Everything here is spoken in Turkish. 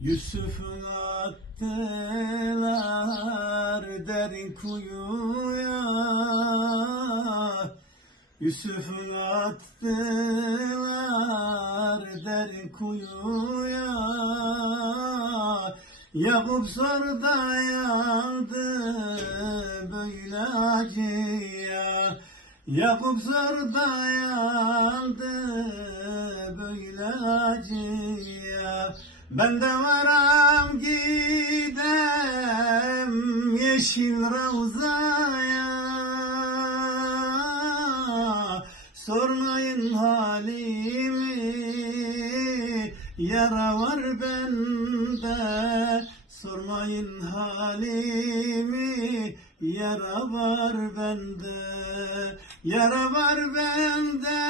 Yusuf'u attılar derin kuyuya, Yusuf'u attılar derin kuyuya. Yakup zor dayandı böyle acıya, Yakup zor dayandı böyle acıya. Ben de varam gidem yeşil ravzaya, sormayın halimi, yara var bende. Sormayın halimi, yara var bende. Yara var bende.